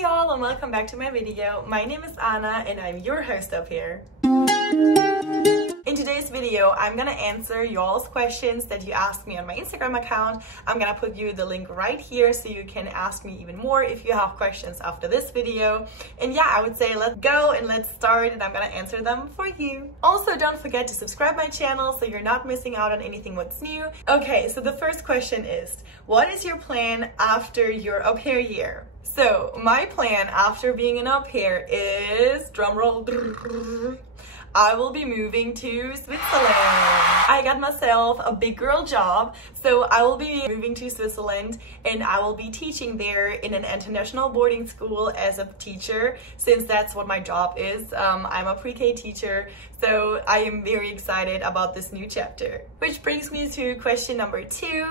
Hey y'all, and welcome back to my video. My name is Anna and I'm your host up here. In today's video, I'm gonna answer y'all's questions that you asked me on my Instagram account. I'm gonna put you the link right here so you can ask me even more if you have questions after this video. And yeah, I would say let's go and let's start, and I'm gonna answer them for you. Also, don't forget to subscribe my channel so you're not missing out on anything what's new. Okay, so the first question is, what is your plan after your au pair year? So my plan after being an au pair is, drumroll, I will be moving to Switzerland. I got myself a big girl job, so I will be moving to Switzerland and I will be teaching there in an international boarding school as a teacher, since that's what my job is. I'm a pre-K teacher, so I am very excited about this new chapter. Which brings me to question number 2.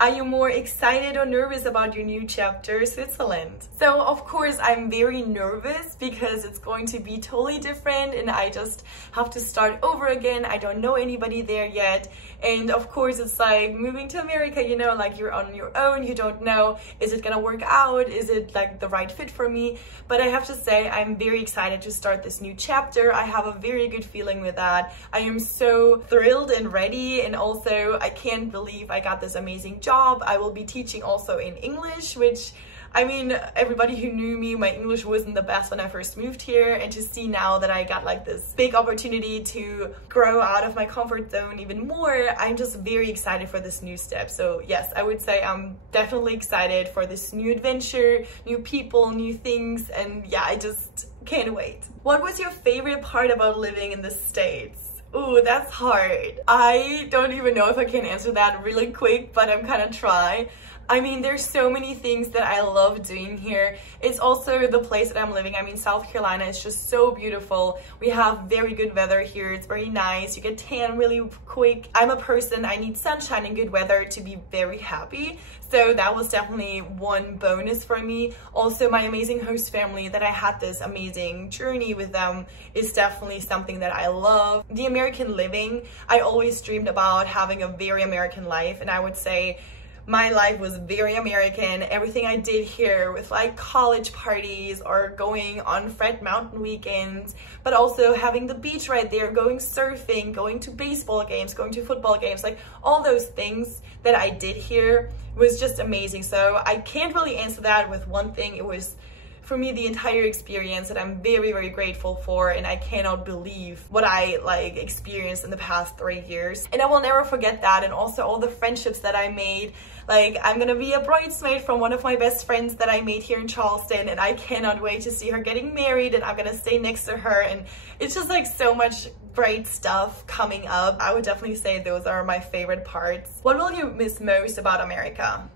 Are you more excited or nervous about your new chapter, Switzerland? So of course I'm very nervous because it's going to be totally different and I just have to start over again. I don't know anybody there yet, and of course it's like moving to America, you know, like you're on your own, you don't know, is it gonna work out, is it like the right fit for me? But I have to say I'm very excited to start this new chapter. I have a very good feeling with that. I am so thrilled and ready, and also I can't believe I got this amazing job. I will be teaching also in English, which, I mean, everybody who knew me, my English wasn't the best when I first moved here, and to see now that I got like this big opportunity to grow out of my comfort zone even more, I'm just very excited for this new step. So yes, I would say I'm definitely excited for this new adventure, new people, new things, and yeah, I just can't wait. What was your favorite part about living in the States? Ooh, that's hard. I don't even know if I can answer that really quick, but I'm gonna try. I mean, there's so many things that I love doing here. It's also the place that I'm living. I mean, South Carolina is just so beautiful. We have very good weather here. It's very nice. You get tan really quick. I'm a person, I need sunshine and good weather to be very happy. So that was definitely one bonus for me. Also, my amazing host family, that I had this amazing journey with them, is definitely something that I love. The American living, I always dreamed about having a very American life, and I would say my life was very American. Everything I did here with like college parties or going on Fred Mountain weekends, but also having the beach right there, going surfing, going to baseball games, going to football games, like all those things that I did here was just amazing. So I can't really answer that with one thing. It was, for me, the entire experience that I'm very, very grateful for, and I cannot believe what I like experienced in the past 3 years. And I will never forget that, and also all the friendships that I made. Like, I'm gonna be a bridesmaid from one of my best friends that I made here in Charleston, and I cannot wait to see her getting married, and I'm gonna stay next to her, and it's just like so much great stuff coming up. I would definitely say those are my favorite parts. What will you miss most about America?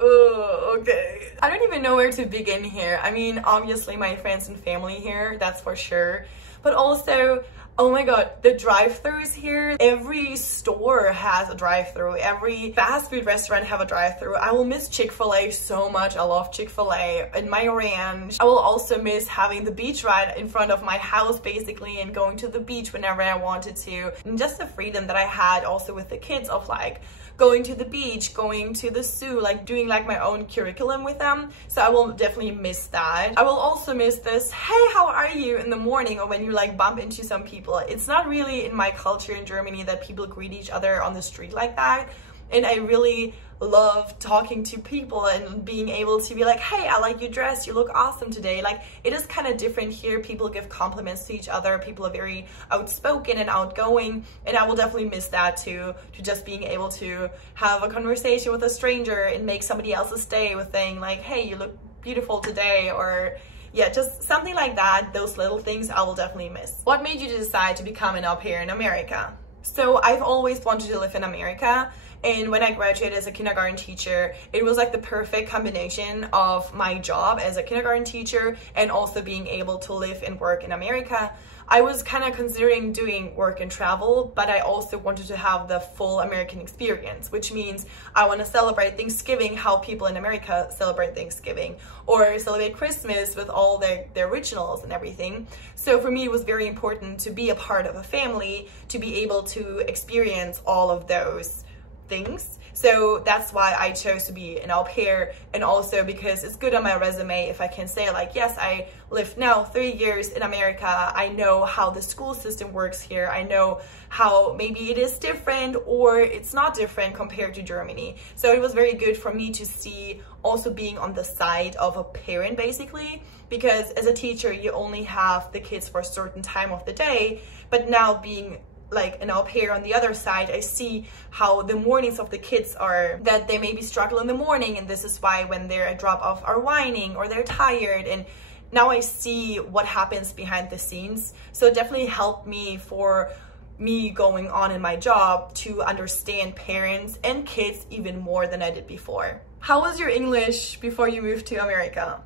Oh, okay. I don't even know where to begin here. I mean, obviously my friends and family here, that's for sure. But also, oh my god, the drive-thrus here. Every store has a drive-thru. Every fast food restaurant have a drive-thru. I will miss Chick-fil-A so much. I love Chick-fil-A in my ranch. I will also miss having the beach right in front of my house basically, and going to the beach whenever I wanted to. And just the freedom that I had also with the kids of like going to the beach, going to the zoo, like doing like my own curriculum with them. So I will definitely miss that. I will also miss this, hey, how are you, in the morning, or when you like bump into some people. It's not really in my culture in Germany that people greet each other on the street like that. And I really love talking to people and being able to be like, hey, I like your dress, you look awesome today. Like, it is kind of different here. People give compliments to each other. People are very outspoken and outgoing, and I will definitely miss that too, to just being able to have a conversation with a stranger and make somebody else's day with saying like, hey, you look beautiful today, or yeah, just something like that. Those little things I will definitely miss. What made you decide to become an au pair in America? So I've always wanted to live in America. And when I graduated as a kindergarten teacher, it was like the perfect combination of my job as a kindergarten teacher and also being able to live and work in America. I was kind of considering doing work and travel, but I also wanted to have the full American experience, which means I want to celebrate Thanksgiving how people in America celebrate Thanksgiving, or celebrate Christmas with all their rituals and everything. So for me, it was very important to be a part of a family, to be able to experience all of those things. So that's why I chose to be an au pair, and also because it's good on my resume if I can say like, yes, I lived now 3 years in America. I know how the school system works here. I know how maybe it is different or it's not different compared to Germany. So it was very good for me to see also being on the side of a parent basically, because as a teacher you only have the kids for a certain time of the day, but now being like an au pair on the other side, I see how the mornings of the kids are, that they maybe struggle in the morning, and this is why when they're at drop off are whining or they're tired, and now I see what happens behind the scenes. So it definitely helped me for me going on in my job to understand parents and kids even more than I did before. How was your English before you moved to America?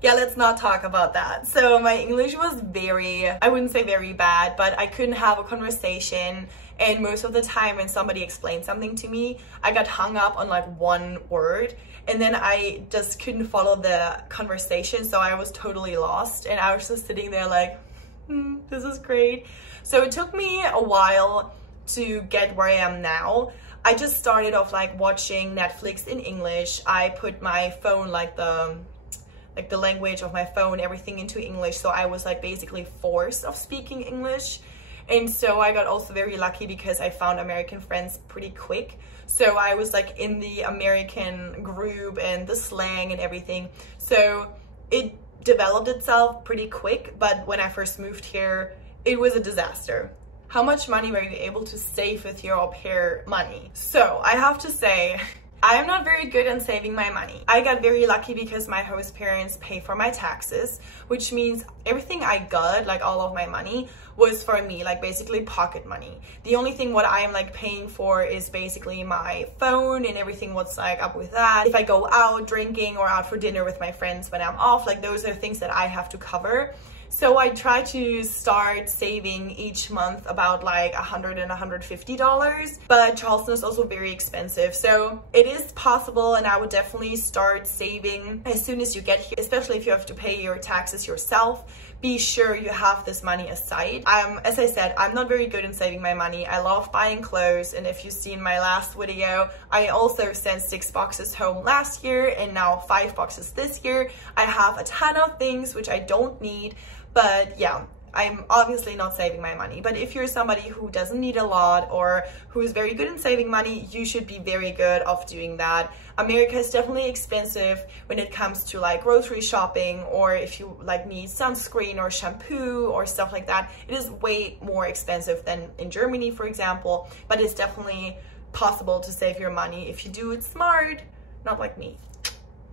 Yeah, let's not talk about that. So my English was very, I wouldn't say very bad, but I couldn't have a conversation. And most of the time when somebody explained something to me, I got hung up on like one word, and then I just couldn't follow the conversation. So I was totally lost, and I was just sitting there like, this is great. So it took me a while to get where I am now. I just started off like watching Netflix in English. I put my phone, like the language of my phone, everything into English. So I was like basically forced of speaking English. And so I got also very lucky because I found American friends pretty quick. So I was like in the American group and the slang and everything. So it developed itself pretty quick. But when I first moved here, it was a disaster. How much money were you able to save with your au pair money? So I have to say, I am not very good at saving my money. I got very lucky because my host parents pay for my taxes, which means everything I got, like all of my money, was for me, like basically pocket money. The only thing what I am like paying for is basically my phone and everything what's like up with that. If I go out drinking or out for dinner with my friends when I'm off, like those are things that I have to cover. So I try to start saving each month about like $100 and $150, but Charleston is also very expensive. So it is possible, and I would definitely start saving as soon as you get here, especially if you have to pay your taxes yourself. Be sure you have this money aside. As I said, I'm not very good in saving my money. I love buying clothes, and if you've seen my last video, I also sent 6 boxes home last year and now 5 boxes this year. I have a ton of things which I don't need. But yeah, I'm obviously not saving my money. But if you're somebody who doesn't need a lot or who is very good in saving money, you should be very good of doing that. America is definitely expensive when it comes to like grocery shopping, or if you like need sunscreen or shampoo or stuff like that. It is way more expensive than in Germany, for example, but it's definitely possible to save your money if you do it smart, not like me.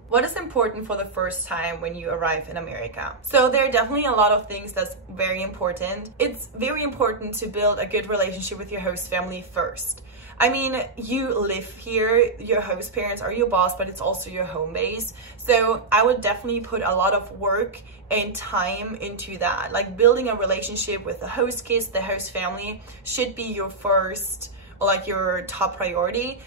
What is important for the first time when you arrive in America? So there are definitely a lot of things that's very important. It's very important to build a good relationship with your host family first. I mean, you live here, your host parents are your boss, but it's also your home base. So I would definitely put a lot of work and time into that. Like building a relationship with the host kids, the host family should be your first, or like your top priority.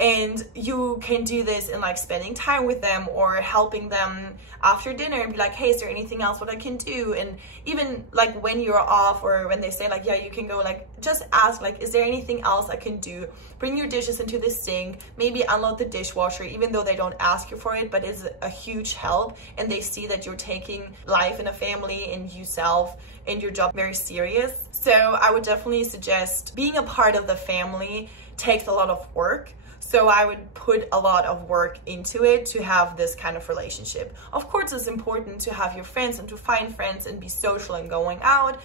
And you can do this in like spending time with them or helping them after dinner and be like, hey, is there anything else what I can do? And even like when you're off or when they say like, yeah, you can go, like just ask like, is there anything else I can do? Bring your dishes into the sink, maybe unload the dishwasher, even though they don't ask you for it, but it's a huge help. And they see that you're taking life in a family and yourself and your job very serious. So I would definitely suggest being a part of the family takes a lot of work. So I would put a lot of work into it to have this kind of relationship. Of course, it's important to have your friends and to find friends and be social and going out.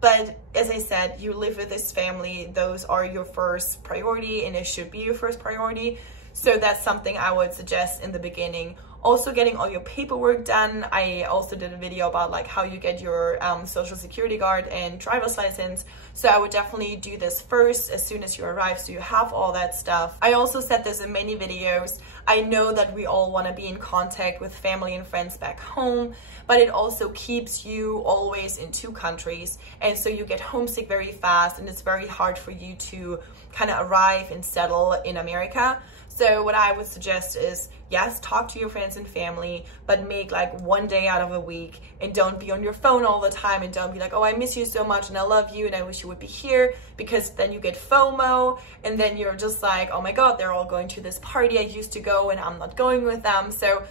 But as I said, you live with this family. Those are your first priority, and it should be your first priority. So that's something I would suggest in the beginning. Also getting all your paperwork done. I also did a video about like how you get your social security card and driver's license. So I would definitely do this first as soon as you arrive, so you have all that stuff. I also said this in many videos. I know that we all want to be in contact with family and friends back home, but it also keeps you always in 2 countries. And so you get homesick very fast, and it's very hard for you to kind of arrive and settle in America. So what I would suggest is, yes, talk to your friends and family, but make like one day out of a week, and don't be on your phone all the time, and don't be like, oh, I miss you so much and I love you and I wish you would be here, because then you get FOMO, and then you're just like, oh my God, they're all going to this party I used to go and I'm not going with them. So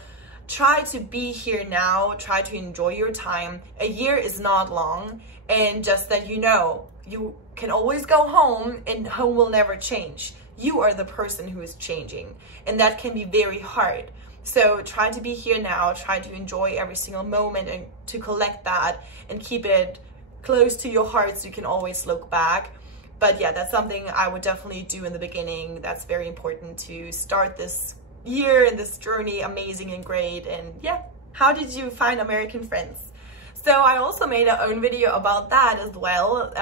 try to be here now, try to enjoy your time. A year is not long, and just that you know, you can always go home and home will never change. You are the person who is changing, and that can be very hard. So try to be here now, try to enjoy every single moment and to collect that and keep it close to your heart so you can always look back. But yeah, that's something I would definitely do in the beginning. That's very important to start this year and this journey amazing and great. And yeah, how did you find American friends? So I also made an own video about that as well.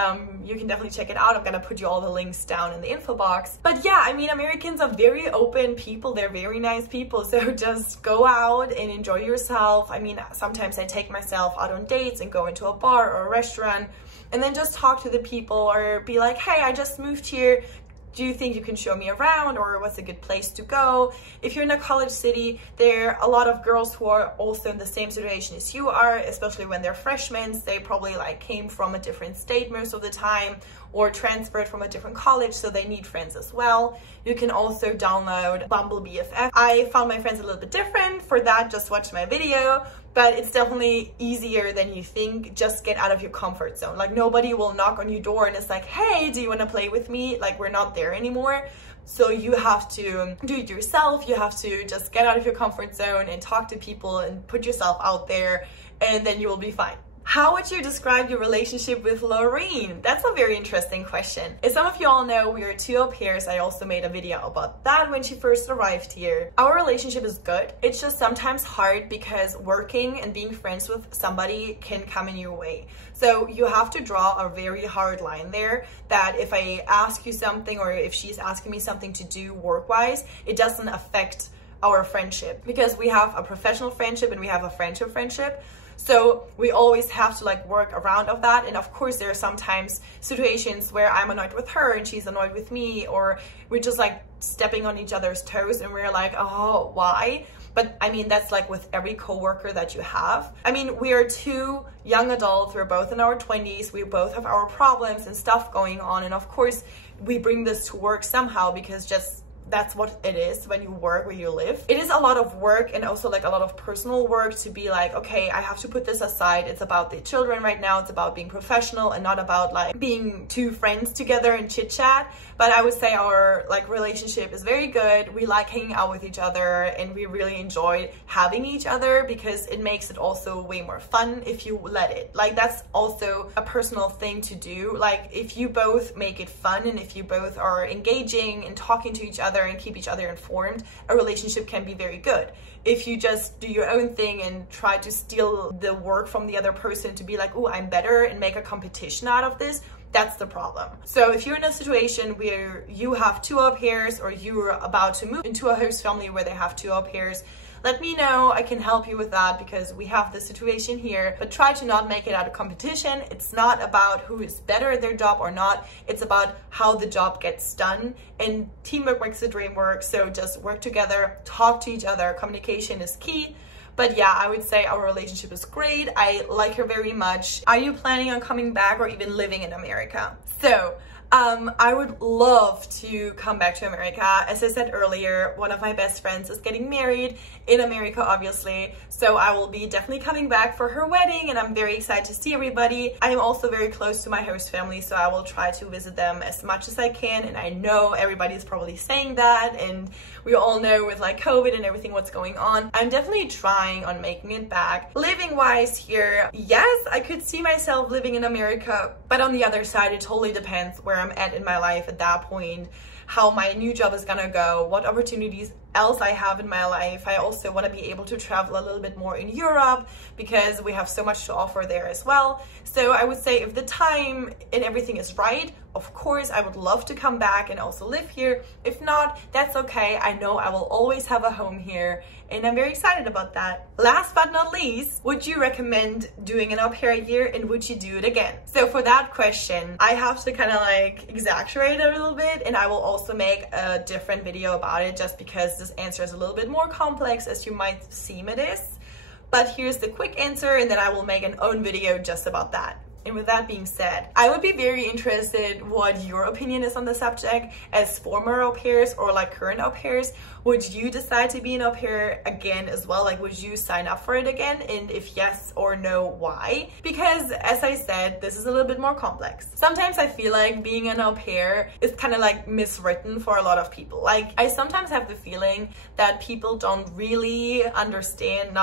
You can definitely check it out. I'm gonna put you all the links down in the info box. But yeah, I mean, Americans are very open people. They're very nice people. So just go out and enjoy yourself. I mean, sometimes I take myself out on dates and go into a bar or a restaurant and then just talk to the people or be like, hey, I just moved here. Do you think you can show me around, or what's a good place to go? If you're in a college city, there are a lot of girls who are also in the same situation as you are, especially when they're freshmen. They probably like came from a different state most of the time or transferred from a different college, so they need friends as well. You can also download Bumble BFF. I found my friends a little bit different. For that, just watch my video. But it's definitely easier than you think. Just get out of your comfort zone. Like, nobody will knock on your door and it's like, hey, do you want to play with me? Like, we're not there anymore. So you have to do it yourself. You have to just get out of your comfort zone and talk to people and put yourself out there, and then you will be fine. How would you describe your relationship with Laureen? That's a very interesting question. As some of you all know, we are 2 au pairs. I also made a video about that when she first arrived here. Our relationship is good. It's just sometimes hard because working and being friends with somebody can come in your way. So you have to draw a very hard line there, that if I ask you something or if she's asking me something to do work-wise, it doesn't affect our friendship, because we have a professional friendship and we have a friendship. So we always have to like work around of that. And of course, there are sometimes situations where I'm annoyed with her and she's annoyed with me, or we're just like stepping on each other's toes and we're like, oh, why? But I mean, that's like with every coworker that you have. I mean, we are 2 young adults. We're both in our 20s. We both have our problems and stuff going on. And of course, we bring this to work somehow, because just that's what it is when you work where you live. It is a lot of work and also like a lot of personal work to be like, okay, I have to put this aside. It's about the children right now. It's about being professional and not about like being 2 friends together and chit chat. But I would say our like relationship is very good. We like hanging out with each other and we really enjoy having each other, because it makes it also way more fun if you let it. Like, that's also a personal thing to do. Like, if you both make it fun and if you both are engaging and talking to each other and keep each other informed, a relationship can be very good. If you just do your own thing and try to steal the work from the other person to be like, oh, I'm better, and make a competition out of this, that's the problem. So if you're in a situation where you have 2 au pairs, or you're about to move into a host family where they have 2 au pairs, let me know. I can help you with that, because we have this situation here. But try to not make it out of competition. It's not about who is better at their job or not. It's about how the job gets done, and teamwork makes the dream work. So just work together, talk to each other. Communication is key. But yeah, I would say our relationship is great. I like her very much. Are you planning on coming back or even living in America? So I would love to come back to America. As I said earlier, one of my best friends is getting married in America, obviously. So I will be definitely coming back for her wedding, and I'm very excited to see everybody. I am also very close to my host family, so I will try to visit them as much as I can. And I know everybody's probably saying that, and we all know with like COVID and everything what's going on. I'm definitely trying on making it back. Living wise here, yes, I could see myself living in America, but on the other side, it totally depends where I'm at in my life at that point, how my new job is gonna go, what opportunities else I have in my life. I also want to be able to travel a little bit more in Europe, because we have so much to offer there as well. So I would say if the time and everything is right, of course I would love to come back and also live here. If not, that's okay. I know I will always have a home here, and I'm very excited about that. Last but not least, would you recommend doing an au pair year, and would you do it again? So for that question, I have to kind of like exaggerate a little bit, and I will also make a different video about it just because this answer is a little bit more complex as you might seem it is. But here's the quick answer, and then I will make an own video just about that. And with that being said, I would be very interested what your opinion is on the subject as former au pairs or like current au pairs. Would you decide to be an au pair again as well? Like, would you sign up for it again? And if yes or no, why? Because as I said, this is a little bit more complex. Sometimes I feel like being an au pair is kind of like miswritten for a lot of people. Like, I sometimes have the feeling that people don't really understand,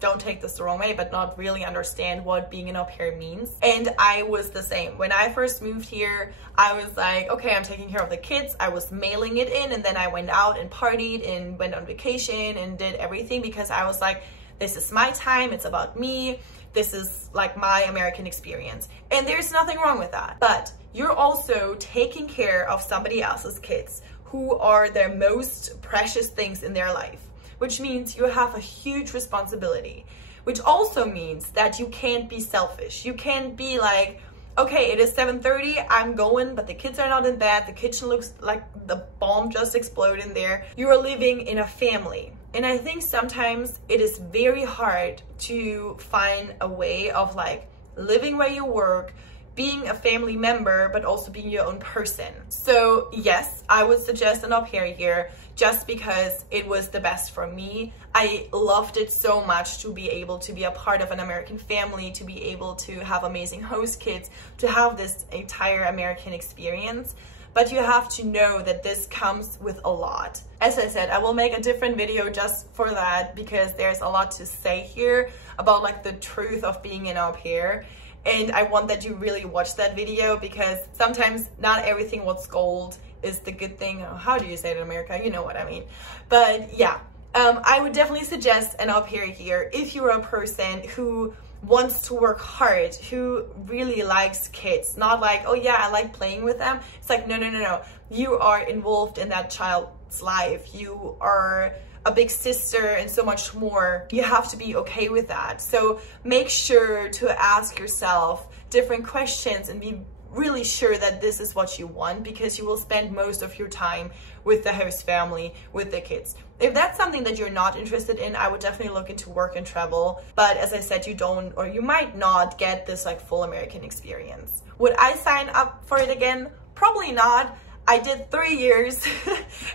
don't take this the wrong way, but not really understand what being an au pair means. And I was the same. When I first moved here, I was like, okay, I'm taking care of the kids. I was mailing it in, and then I went out and partied and went on vacation and did everything because I was like, this is my time. It's about me. This is like my American experience. And there's nothing wrong with that. But you're also taking care of somebody else's kids who are their most precious things in their life, which means you have a huge responsibility, which also means that you can't be selfish. You can't be like, okay, it is 7:30, I'm going, but the kids are not in bed. The kitchen looks like the bomb just exploded in there. You are living in a family. And I think sometimes it is very hard to find a way of like living where you work, being a family member, but also being your own person. So yes, I would suggest an au pair year just because it was the best for me. I loved it so much to be able to be a part of an American family, to be able to have amazing host kids, to have this entire American experience. But you have to know that this comes with a lot. As I said, I will make a different video just for that because there's a lot to say here about like the truth of being an au pair. And I want that you really watch that video because sometimes not everything what's gold is the good thing. How do you say it in America? You know what I mean. But yeah, I would definitely suggest an au pair year if you're a person who wants to work hard, who really likes kids. Not like, oh yeah, I like playing with them. It's like, no. You are involved in that child's life. You are a big sister and so much more. You have to be okay with that. So make sure to ask yourself different questions and be really sure that this is what you want, because you will spend most of your time with the host family, with the kids. If that's something that you're not interested in, I would definitely look into work and travel. But as I said, you don't, or you might not get this like full American experience. Would I sign up for it again? Probably not. I did 3 years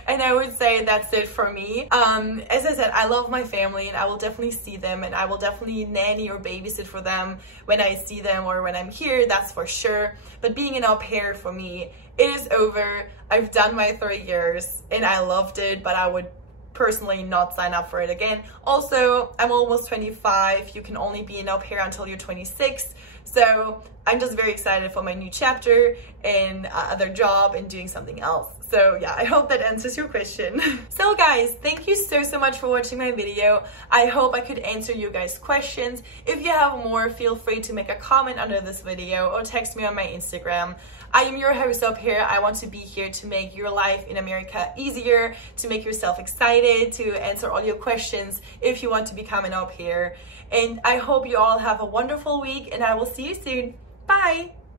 and I would say that's it for me. As I said, I love my family and I will definitely see them, and I will definitely nanny or babysit for them when I see them or when I'm here, that's for sure. But being an au pair for me, it is over. I've done my 3 years and I loved it, but I would personally not sign up for it again. Also, I'm almost 25. You can only be an au pair until you're 26. So I'm just very excited for my new chapter and other job and doing something else. So yeah, I hope that answers your question. So guys, thank you so much for watching my video. I hope I could answer you guys' questions. If you have more, feel free to make a comment under this video or text me on my Instagram. I am your host up here. I want to be here to make your life in America easier, to make yourself excited, to answer all your questions if you want to become an au pair. And I hope you all have a wonderful week, and I will see you soon. Bye!